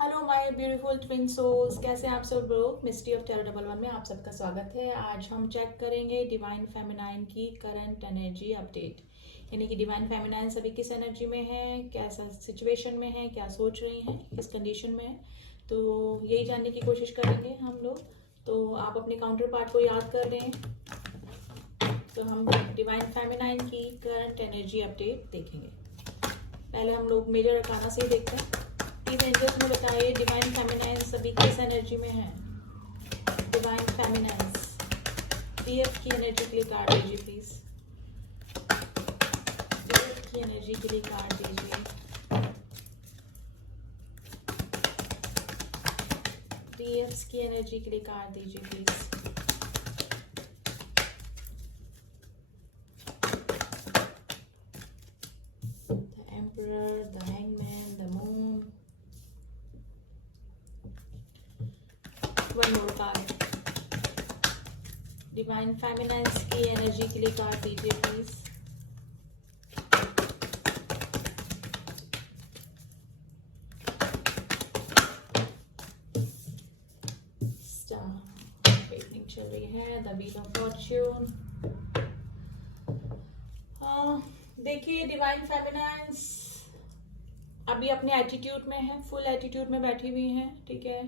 Hello my beautiful twin souls, कैसे हैं आप सब लोग। Mystery of tarot double one में आप सबका स्वागत है। आज हम चेक करेंगे डिवाइन फेमिनाइन की करंट एनर्जी अपडेट, यानी कि डिवाइन फेमिनाइन अभी किस एनर्जी में है, कैसा सिचुएशन में है, क्या सोच रही हैं, किस कंडीशन में है। तो यही जानने की कोशिश करेंगे हम लोग। तो आप अपने काउंटर पार्ट को याद कर लें। तो हम डिवाइन फेमिनाइन की करंट एनर्जी अपडेट देखेंगे। पहले हम लोग मेजर अरकाना से ही देखते हैं। प्लीज एंजल्स में बताइए डिवाइन फेमिनाइंस अभी किस एनर्जी में है। डिवाइन फेमिनाइंस पीएफ की एनर्जी के लिए कार्ड दीजिए प्लीज। पीएफ की एनर्जी के लिए कार्ड दीजिए। पीएफ की एनर्जी के लिए कार्ड दीजिए please. The emperor, the hangman, the moon. One more card. Divine feminines की एनर्जी के लिए कार्ड दीजिए प्लीज। स्टार चल रही है। The wheel of Fortune. देखिए डिवाइन फेमिनाइंस अभी अपने एटीट्यूड में है, फुल एटीट्यूड में बैठी हुई है, ठीक है।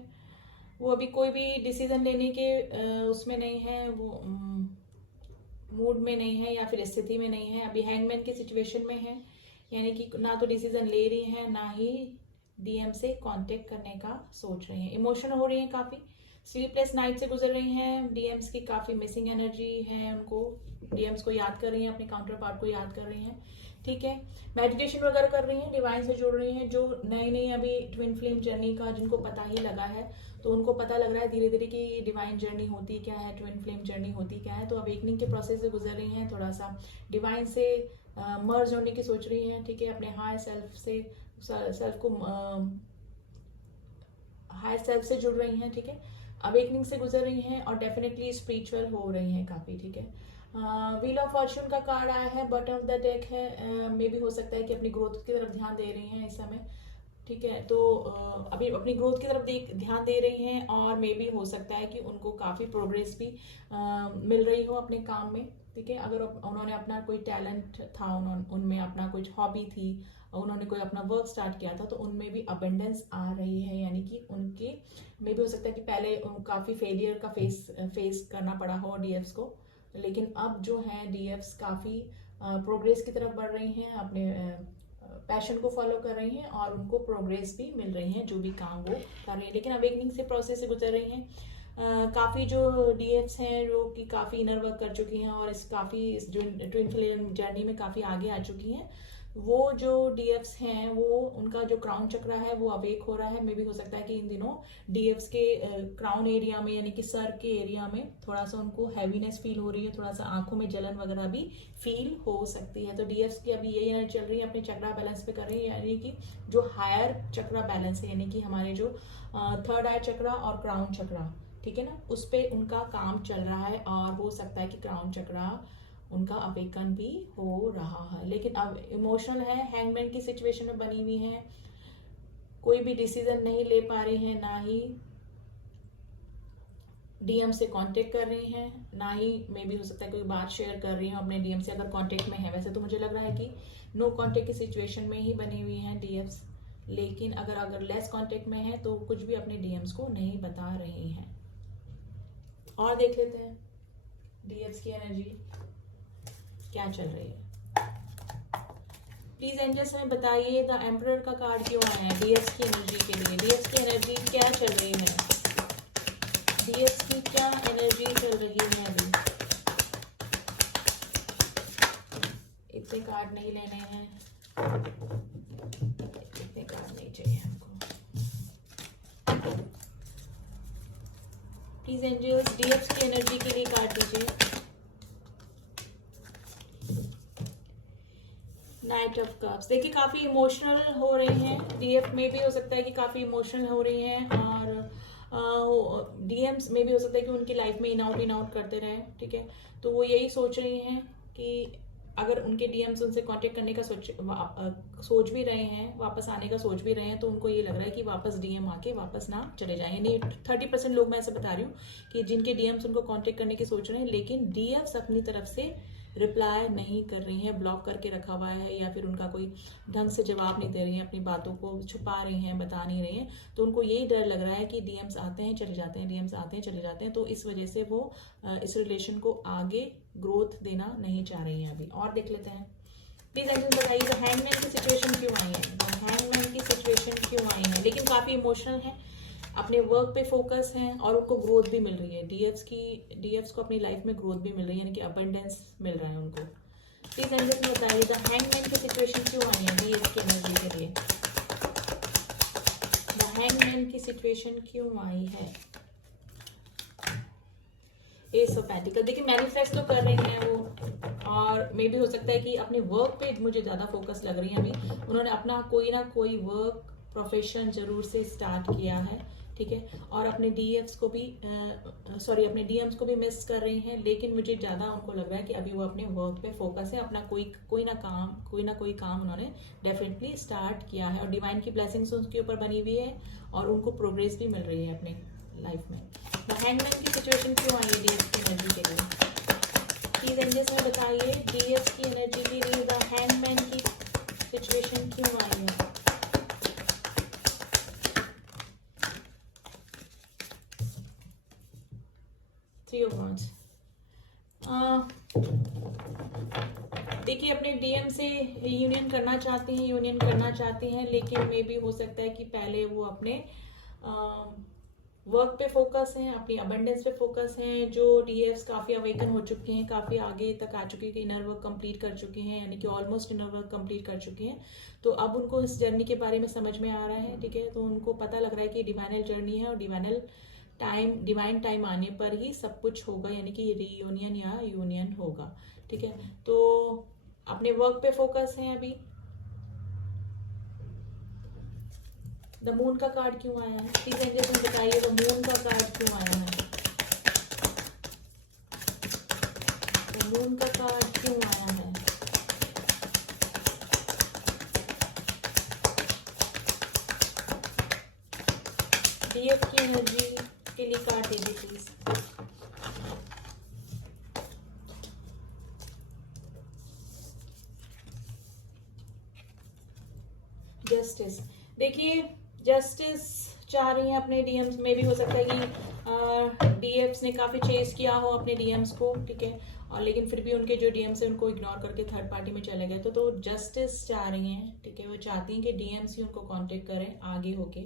वो अभी कोई भी डिसीजन लेने के उसमें नहीं है, वो मूड में नहीं है या फिर स्थिति में नहीं है। अभी हैंगमैन की सिचुएशन में है, यानी कि ना तो डिसीजन ले रही है, ना ही डीएम से कांटेक्ट करने का सोच रही हैं। इमोशनल हो रही हैं, काफ़ी स्लीपलेस नाइट से गुजर रही हैं। डीएम्स की काफ़ी मिसिंग एनर्जी है, उनको डीएम्स को याद कर रही हैं, अपने काउंटर पार्ट को याद कर रही हैं, ठीक है। मेडिटेशन वगैरह कर रही हैं, डिवाइन से जुड़ रही हैं। जो नई नई अभी ट्विन फ्लेम जर्नी का जिनको पता ही लगा है, तो उनको पता लग रहा है धीरे धीरे कि डिवाइन जर्नी होती क्या है, ट्विन फ्लेम जर्नी होती क्या है। तो अवेकनिंग के प्रोसेस से गुजर रही हैं, थोड़ा सा डिवाइन से मर्ज होने की सोच रही हैं, ठीक है। अपने हाई सेल्फ से सेल्फ को हाई सेल्फ से जुड़ रही हैं, ठीक है। अवेकनिंग से गुजर रही हैं और डेफिनेटली स्पिरिचुअल हो रही हैं काफ़ी, ठीक है। व्हील ऑफ फॉर्च्यून का कार्ड आया है, बॉटम ऑफ द डेक है। मे भी हो सकता है कि अपनी ग्रोथ की तरफ ध्यान दे रही हैं इस समय, ठीक है। तो अभी अपनी ग्रोथ की तरफ ध्यान दे रही हैं और मे भी हो सकता है कि उनको काफ़ी प्रोग्रेस भी मिल रही हो अपने काम में, ठीक है। अगर उन्होंने अपना कोई टैलेंट था, उनमें अपना कुछ हॉबी थी, उन्होंने कोई अपना वर्क स्टार्ट किया था, तो उनमें भी अबेंडेंस आ रही है। यानी कि उनके में भी हो सकता है कि पहले काफ़ी फेलियर का फेस करना पड़ा हो डीएफ्स को, लेकिन अब जो है डीएफ्स काफ़ी प्रोग्रेस की तरफ बढ़ रही हैं, अपने पैशन को फॉलो कर रही हैं और उनको प्रोग्रेस भी मिल रही है जो भी काम वो कर रही है। लेकिन अवेकनिंग से प्रोसेस से गुजर रही हैं। काफ़ी जो डीएफ्स हैं जो कि काफ़ी इनर वर्क कर चुकी हैं और इस ट्विन फ्लेम जर्नी में काफ़ी आगे आ चुकी हैं। वो जो डीएफ्स हैं वो उनका जो क्राउन चक्रा है वो अवेक हो रहा है। मे भी हो सकता है कि इन दिनों डीएफ्स के क्राउन एरिया में, यानी कि सर के एरिया में थोड़ा सा उनको हैवीनेस फील हो रही है, थोड़ा सा आंखों में जलन वगैरह भी फील हो सकती है। तो डीएफ्स की अभी यही एनर्जी चल रही है, अपने चक्रा बैलेंस पे कर रही है, यानी कि जो हायर चक्रा बैलेंस है, यानी कि हमारे जो थर्ड आई चक्रा और क्राउन चक्रा, ठीक है ना, उस पर उनका काम चल रहा है और हो सकता है कि क्राउन चक्रा उनका अवेकन भी हो रहा है। लेकिन अब इमोशनल है, हैंगमैन की सिचुएशन में बनी हुई है, कोई भी डिसीजन नहीं ले पा रही हैं, ना ही डीएम से कांटेक्ट कर रही हैं, ना ही मे भी हो सकता है कोई बात शेयर कर रही हैं अपने डीएम से, अगर कांटेक्ट में है। वैसे तो मुझे लग रहा है कि नो कांटेक्ट की सिचुएशन में ही बनी हुई हैं डीएम्स, लेकिन अगर लेस कांटेक्ट में है तो कुछ भी अपने डीएम्स को नहीं बता रही हैं। और देख लेते हैं डीएम्स की एनर्जी क्या चल रही है। प्लीज एंजल्स हमें बताइए द एम्परर का कार्ड क्यों आया है डीएक्स की एनर्जी के लिए। डीएक्स की एनर्जी क्या चल रही है, डीएक्स की क्या एनर्जी चल रही है अभी। इतने कार्ड नहीं लेने हैं, इतने कार्ड नहीं चाहिए हमको। प्लीज एंजल्स डीएक्स की एनर्जी के लिए कार्ड दीजिए। नाइट ऑफ कप्स, देखिए काफ़ी इमोशनल हो रही हैं डीएफ में भी हो सकता है कि काफ़ी इमोशनल हो रही हैं, और डीएम्स में भी हो सकता है कि उनकी लाइफ में इन आउट करते रहें, ठीक है। तो वो यही सोच रही हैं कि अगर उनके डीएम्स उनसे कांटेक्ट करने का सोच भी रहे हैं, वापस आने का सोच भी रहे हैं, तो उनको ये लग रहा है कि वापस डीएम आके वापस ना चले जाएं। यानी 30% लोग मैं ऐसे बता रही हूँ कि जिनके डीएम्स उनको कांटेक्ट करने की सोच रहे हैं, लेकिन डीएम्स अपनी तरफ से रिप्लाई नहीं कर रही हैं, ब्लॉक करके रखा हुआ है, या फिर उनका कोई ढंग से जवाब नहीं दे रही हैं, अपनी बातों को छुपा रही हैं, बता नहीं रही हैं। तो उनको यही डर लग रहा है कि डीएम्स आते हैं चले जाते हैं, डीएम्स आते हैं चले जाते हैं, तो इस वजह से वो इस रिलेशन को आगे ग्रोथ देना नहीं चाह रही हैं अभी। और देख लेते हैं, प्लीज एंजल बताइए द हैंगमैन की सिचुएशन क्यों आई है, द हैंगमैन की सिचुएशन क्यों आई है। लेकिन काफी इमोशनल है, अपने वर्क पे फोकस हैं और उनको ग्रोथ भी मिल रही है। डीएफ्स को अपनी लाइफ में ग्रोथ भी मिल रही है, यानी कि अबंडेंस मिल रहा है उनको। प्लीज एंजल बताइए द हैंगमैन की सिचुएशन क्यों आई है डीएफ्स की एनर्जी के लिए, द हैंगमैन की सिचुएशन क्यों आई है। एस ऑफ पेंटिकल, देखिए मैनिफेस्ट तो कर रहे हैं वो, और मे भी हो सकता है कि अपने वर्क पे मुझे ज्यादा फोकस लग रही है अभी। उन्होंने अपना कोई ना कोई वर्क प्रोफेशन जरूर से स्टार्ट किया है, ठीक है, और अपने डीएफ्स को भी अपने डीएम्स को भी मिस कर रही हैं, लेकिन मुझे ज्यादा उनको लग रहा है कि अभी वो अपने वर्क पे फोकस है, अपना कोई ना कोई काम उन्होंने डेफिनेटली स्टार्ट किया है, और डिवाइन की ब्लेसिंग्स उनके ऊपर बनी हुई है, और उनको प्रोग्रेस भी मिल रही है अपने लाइफ में। द हैंगमैन की सिचुएशन क्यों आई है डीएफ्स की एनर्जी के लिए, प्लीज एंजल्स में बताइए डीएफ्स की एनर्जी के लिए द हैंगमैन की सिचुएशन क्यों आई है। थ्री ऑफ वांड्स, देखिए अपने डीएम से यूनियन करना चाहती हैं, लेकिन मे भी हो सकता है कि पहले वो अपने वर्क पे फोकस हैं, अपनी अबंडेंस पे फोकस हैं। जो डीएफ्स काफ़ी अवेकन हो चुके हैं, काफ़ी आगे तक आ चुके हैं, इनर वर्क कंप्लीट कर चुके हैं, यानी कि ऑलमोस्ट इनर वर्क कंप्लीट कर चुके हैं, तो अब उनको इस जर्नी के बारे में समझ में आ रहा है, ठीक है। तो उनको पता लग रहा है कि डिवाइनल जर्नी है, और डिवाइन टाइम आने पर ही सब कुछ होगा, यानी कि रीयूनियन या यूनियन होगा, ठीक है। तो अपने वर्क पे फोकस हैं अभी। द मून का कार्ड क्यों आया है, प्लीज एंजल्स बताइए द मून का कार्ड क्यों आया है, द मून का कार्ड क्यों आया है। डीएफ की एनर्जी के लिए कार्ड दीजिए प्लीज। जस्टिस, देखिए जस्टिस चाह रही हैं अपने डीएम्स में, भी हो सकता है कि डीएफ्स ने काफी चेस किया हो अपने डीएम्स को, ठीक है, और लेकिन फिर भी उनके जो डीएम्स है उनको इग्नोर करके थर्ड पार्टी में चले गए, तो जस्टिस चाह रही हैं, ठीक है। वो चाहती हैं कि डीएम्स ही उनको कांटेक्ट करें आगे होके,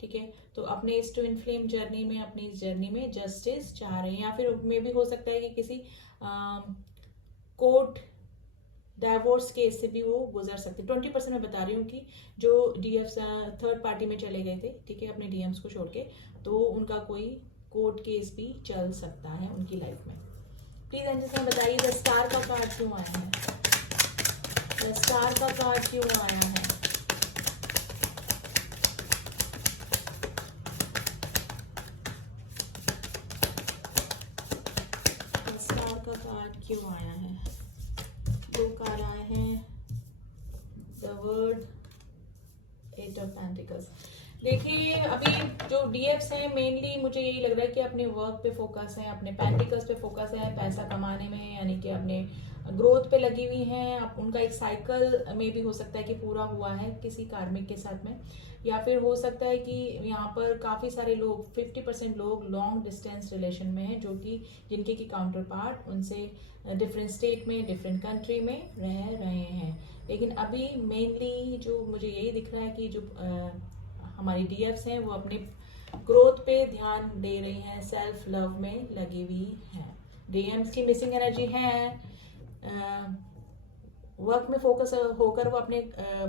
ठीक है। तो अपने इस ट्विन फ्लेम जर्नी में, अपनी इस जर्नी में जस्टिस चाह रहे हैं, या फिर मे भी हो सकता है कि किसी कोर्ट डाइवोर्स केस से भी वो गुजर सकते हैं। 20% मैं बता रही हूँ कि जो डीएफ्स थर्ड पार्टी में चले गए थे, ठीक है, अपने डीएम्स को छोड़ के, तो उनका कोई कोर्ट केस भी चल सकता है उनकी लाइफ में। प्लीज एंजल्स में बताइए द स्टार का कार्ड क्यों आया है, द स्टार का कार्ड क्यों आया है। द स्टार का कार्ड क्यों आया है। दो कार्ड आए हैं, the world, eight of pentacles. देखिए अभी जो डीएफ्स हैं मेनली मुझे यही लग रहा है कि अपने वर्क पे फोकस है, अपने पेंटिकल्स पे फोकस है, पैसा कमाने में, यानी कि अपने ग्रोथ पे लगी हुई हैं। अब उनका एक साइकिल में भी हो सकता है कि पूरा हुआ है किसी कार्मिक के साथ में, या फिर हो सकता है कि यहाँ पर काफ़ी सारे लोग 50% लोग लॉन्ग डिस्टेंस रिलेशन में हैं, जो कि जिनके की काउंटर पार्ट उनसे डिफरेंट स्टेट में, डिफरेंट कंट्री में रह रहे हैं। लेकिन अभी मेनली जो मुझे यही दिख रहा है कि जो हमारी डीएफ्स हैं वो अपने ग्रोथ पे ध्यान दे रही हैं, सेल्फ लव में लगी हुई हैं। डीएम्स की मिसिंग एनर्जी है, वर्क में फोकस होकर वो अपने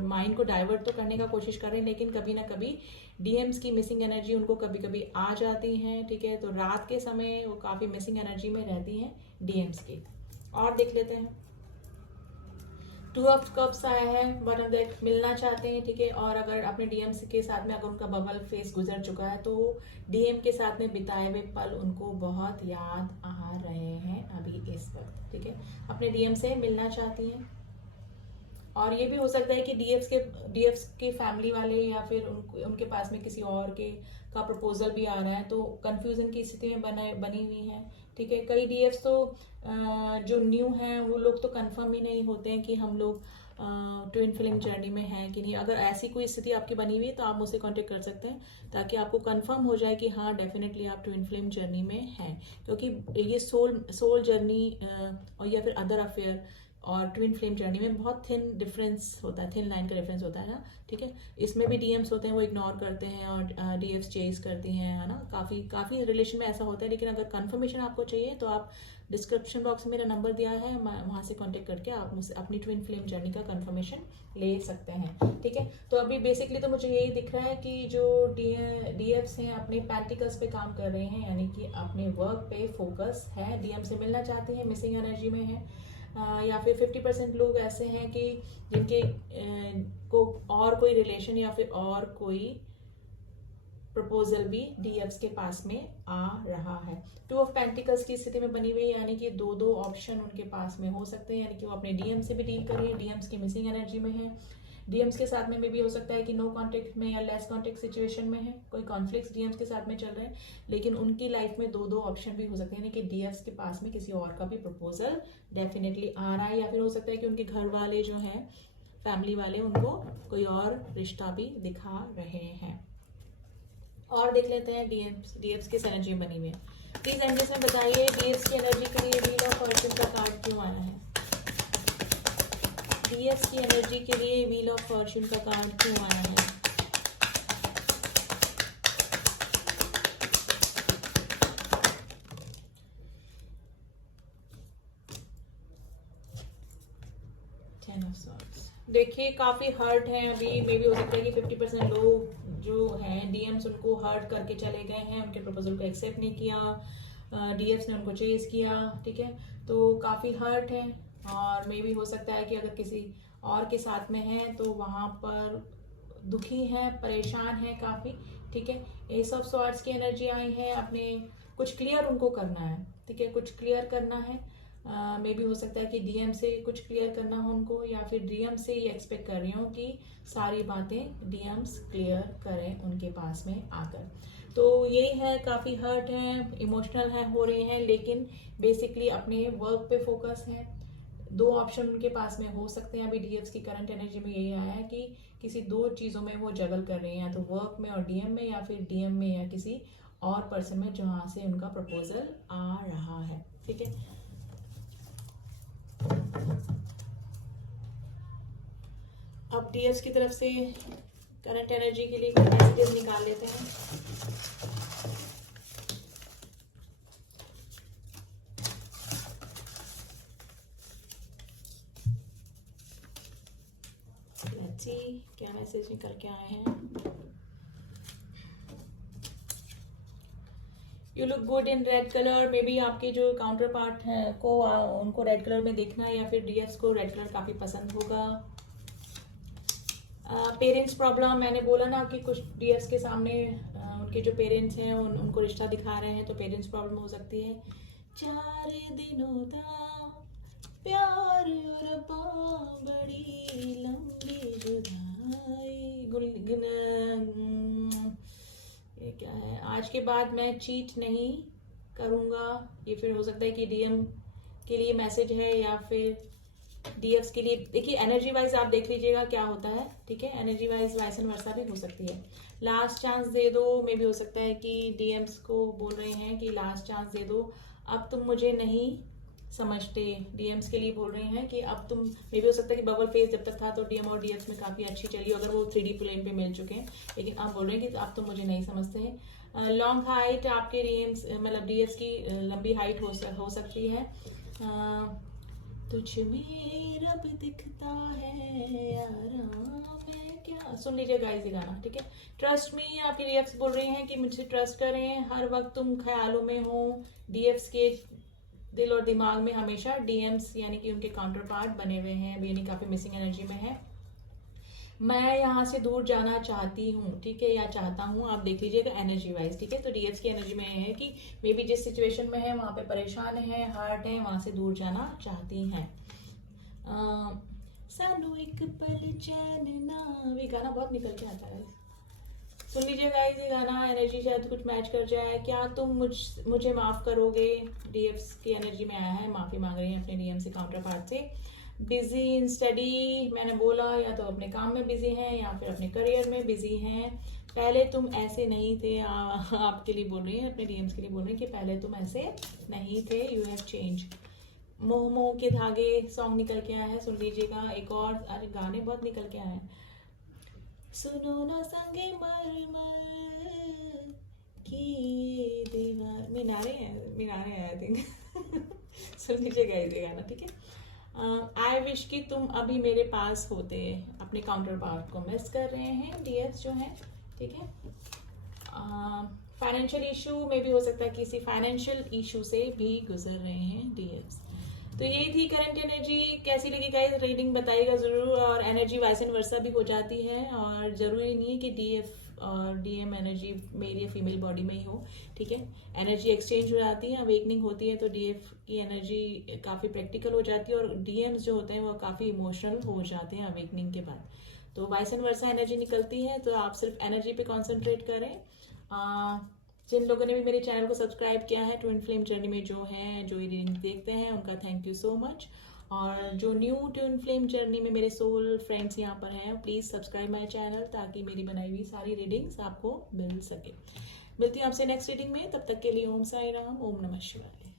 माइंड को डाइवर्ट तो करने का कोशिश कर रहे हैं, लेकिन कभी ना कभी डीएम्स की मिसिंग एनर्जी उनको कभी कभी आ जाती हैं, ठीक है। तो रात के समय वो काफ़ी मिसिंग एनर्जी में रहती हैं डीएम्स की। और देख लेते हैं टू ऑफ कप्स आया है, बॉटम डेक मिलना चाहते हैं, ठीक है। और अगर अपने डीएम्स के साथ में अगर उनका बबल फेस गुजर चुका है तो डीएम के साथ में बिताए हुए पल उनको बहुत याद आ रहे हैं अभी इस वक्त, ठीक है। अपने डीएम से मिलना चाहती हैं। और ये भी हो सकता है कि डीएफ्स के फैमिली वाले या फिर उनके पास में किसी और के का प्रपोजल भी आ रहा है, तो कंफ्यूजन की स्थिति में बनी हुई है, ठीक है। कई डीएफ्स तो जो न्यू हैं वो लोग तो कंफर्म ही नहीं होते हैं कि हम लोग ट्विन फ्लेम जर्नी में हैं कि नहीं। अगर ऐसी कोई स्थिति आपकी बनी हुई है तो आप मुझसे कांटेक्ट कर सकते हैं ताकि आपको कंफर्म हो जाए कि हाँ डेफिनेटली आप ट्विन फ्लेम जर्नी में हैं, क्योंकि ये सोल जर्नी और या फिर अदर अफेयर और ट्विन फ्लेम जर्नी में बहुत थिन डिफरेंस होता है, थिन लाइन का डिफरेंस होता है ना, ठीक है। इसमें भी डीएम्स होते हैं वो इग्नोर करते हैं और डीएफ्स चेस करती हैं, है ना। काफ़ी रिलेशन में ऐसा होता है। लेकिन अगर कंफर्मेशन आपको चाहिए तो आप डिस्क्रिप्शन बॉक्स में मेरा नंबर दिया है, वहाँ से कांटेक्ट करके आप मुझसे अपनी ट्विन फ्लेम जर्नी का कंफर्मेशन ले सकते हैं, ठीक है। तो अभी बेसिकली तो मुझे यही दिख रहा है कि जो डीएफ्स हैं अपने पैंटिकल्स पे काम कर रहे हैं, यानी कि अपने वर्क पे फोकस है, डीएम से मिलना चाहते हैं, मिसिंग एनर्जी में है। या फिर 50% लोग ऐसे हैं कि जिनके को और कोई रिलेशन या फिर और कोई प्रपोजल भी डीएफ्स के पास में आ रहा है। टू ऑफ पेंटिकल्स की स्थिति में बनी हुई, यानी कि दो ऑप्शन उनके पास में हो सकते हैं, यानी कि वो अपने डीएम से भी डील कर रही है, डीएम्स की मिसिंग एनर्जी में है, डीएम्स के साथ में भी हो सकता है कि नो कांटेक्ट में या लेस कांटेक्ट सिचुएशन में है, कोई कॉन्फ्लिक्ट्स डीएम्स के साथ में चल रहे हैं। लेकिन उनकी लाइफ में दो ऑप्शन भी हो सकते हैं, यानी कि डीएफ्स के पास में किसी और का भी प्रपोजल डेफिनेटली आ रहा है, या फिर हो सकता है कि उनके घर वाले जो हैं फैमिली वाले उनको कोई और रिश्ता भी दिखा रहे हैं। और देख लेते हैं डीएफ्स किस एनर्जी में बनी हुई है। प्लीज एंजल्स में बताइए डीएफ्स की एनर्जी के लिए व्हील ऑफ फॉर्च्यून का कार्ड क्यों आया है। डीएफ्स की एनर्जी के लिए व्हील ऑफ फॉर्च्यून का कार्ड क्यों आया है। देखिए काफी हर्ट है अभी, मे भी हो सकता है कि 50% लोग जो हैं डीएम्स उनको हर्ट करके चले गए हैं, उनके प्रपोजल को एक्सेप्ट नहीं किया, डीएफ्स ने उनको चेज किया, ठीक है। तो काफी हर्ट है और मे भी हो सकता है कि अगर किसी और के साथ में है तो वहां पर दुखी है, परेशान है काफी, ठीक है। एस ऑफ स्वॉर्ड्स की एनर्जी आई है, अपने कुछ क्लियर उनको करना है, ठीक है, कुछ क्लियर करना है। मे भी हो सकता है कि डीएम से कुछ क्लियर करना हो उनको, या फिर डीएम से ये एक्सपेक्ट कर रही हूँ कि सारी बातें डीएम्स क्लियर करें उनके पास में आकर। तो यही है, काफ़ी हर्ट है, इमोशनल है, हो रहे हैं, लेकिन बेसिकली अपने वर्क पे फोकस है। दो ऑप्शन उनके पास में हो सकते हैं अभी डीएफ्स की करंट एनर्जी में यही आया है कि किसी दो चीज़ों में वो जगल कर रहे हैं, या तो वर्क में और डीएम में, या फिर डीएम में या किसी और पर्सन में जहाँ से उनका प्रपोजल आ रहा है, ठीक है। अब डीएफ्स की तरफ से करंट एनर्जी के लिए मैसेजेस निकाल लेते हैं। लेट्स सी क्या मैसेज निकल के आए हैं। You look good in red colour, may be आपके जो काउंटर पार्ट है को उनको रेड कलर में देखना है, या फिर डीएफ्स को रेड कलर काफी पसंद होगा। पेरेंट्स प्रॉब्लम, मैंने बोला ना कि कुछ डीएफ्स के सामने उनके जो पेरेंट्स हैं उनको रिश्ता दिखा रहे हैं, तो पेरेंट्स प्रॉब्लम हो सकती है। 4 दिनों दा प्यार और बड़ी लंबी जुदाई, ये क्या है, आज के बाद मैं चीट नहीं करूँगा। ये फिर हो सकता है कि डीएम के लिए मैसेज है, या फिर डीएफ्स के लिए। देखिए एनर्जी वाइज आप देख लीजिएगा क्या होता है, ठीक है। एनर्जी वाइज वाइस एंड वर्सा भी हो सकती है। लास्ट चांस दे दो, मे भी हो सकता है कि डीएम्स को बोल रहे हैं कि लास्ट चांस दे दो, अब तुम मुझे नहीं समझते। डीएम्स के लिए बोल रहे हैं कि अब तुम, मे भी हो सकता है कि बबल फेज जब तक था तो डीएम और डीएफ्स में काफ़ी अच्छी चली, अगर वो 3D प्लेन पे मिल चुके हैं, लेकिन अब बोल रहे हैं कि अब तुम मुझे नहीं समझते हैं। लॉन्ग हाइट आपके डीएम्स मतलब डीएफ्स की लंबी हाइट हो सकती है। तुझ में रब दिखता है यारा, मैं क्या, सुन लीजिए गाइस ये गाना, ठीक है। ट्रस्ट मी, आपकी डीएफ्स बोल रही हैं कि मुझे ट्रस्ट करें, हर वक्त तुम ख्यालों में हो। डीएफ्स के दिल और दिमाग में हमेशा डीएम्स यानी कि उनके काउंटर पार्ट बने हुए हैं, यानी काफी मिसिंग एनर्जी में है। मैं यहाँ से दूर जाना चाहती हूँ, ठीक है, या चाहता हूँ, आप देख लीजिएगा एनर्जी वाइज, ठीक है। तो डीएफ की एनर्जी में है कि मे बी जिस सिचुएशन में है वहाँ पे परेशान है, हर्ट है, वहाँ से दूर जाना चाहती हैं। सानू एक पल चैन ना, ये गाना बहुत निकल के आता है, सुन लीजिए गाइस ये गाना, एनर्जी शायद कुछ मैच कर जाए। क्या तुम मुझे माफ करोगे, डीएफ की एनर्जी में आया है, माफी मांग रही है अपने डीएम से, काउंटर पार्ट से। बिजी इन स्टडी, मैंने बोला या तो अपने काम में बिजी हैं या फिर अपने करियर में बिजी हैं। पहले तुम ऐसे नहीं थे, आपके लिए बोल रही हैं, अपने डीएम्स के लिए बोल रही हैं कि पहले तुम ऐसे नहीं थे, यू हैव चेंज। मोह मोह के धागे सॉन्ग निकल के आया है, सुन लीजिएगा। एक और, अरे गाने बहुत निकल के आए हैं। सुनो ना संगे मर की ये दीवार, मीनारे हैं आई थिंक। सुन लीजिएगा ये गाना, ठीक है। आई विश कि तुम अभी मेरे पास होते, अपने काउंटर पार्ट को मिस कर रहे हैं डीएफ जो है, ठीक है। फाइनेंशियल इशू में भी हो सकता है, किसी फाइनेंशियल इशू से भी गुजर रहे हैं डीएफ। तो ये थी करंट एनर्जी। कैसी लगी गाइस, रीडिंग बताइएगा जरूर। और एनर्जी वाइस एंड वर्सा भी हो जाती है, और जरूरी नहीं है कि डीएफ और डीएम एनर्जी मेल या फीमेल बॉडी में ही हो, ठीक है। एनर्जी एक्सचेंज हो जाती है, अवेकनिंग होती है, तो डीएफ की एनर्जी काफ़ी प्रैक्टिकल हो जाती है, और डीएम्स जो होते हैं वो काफ़ी इमोशनल हो जाते हैं अवेकनिंग के बाद। तो वाइस एंड वर्सा एनर्जी निकलती है, तो आप सिर्फ एनर्जी पे कॉन्सेंट्रेट करें। जिन लोगों ने भी मेरे चैनल को सब्सक्राइब किया है, ट्विन फ्लेम जर्नी में जो हैं, जो ये रीडिंग देखते हैं, उनका थैंक यू सो मच। और जो न्यू ट्विन फ्लेम जर्नी में मेरे सोल फ्रेंड्स यहाँ पर हैं, प्लीज़ सब्सक्राइब माय चैनल, ताकि मेरी बनाई हुई सारी रीडिंग्स आपको मिल सके। मिलती हूँ आपसे नेक्स्ट रीडिंग में, तब तक के लिए ओम साई राम, ओम नमः शिवाय।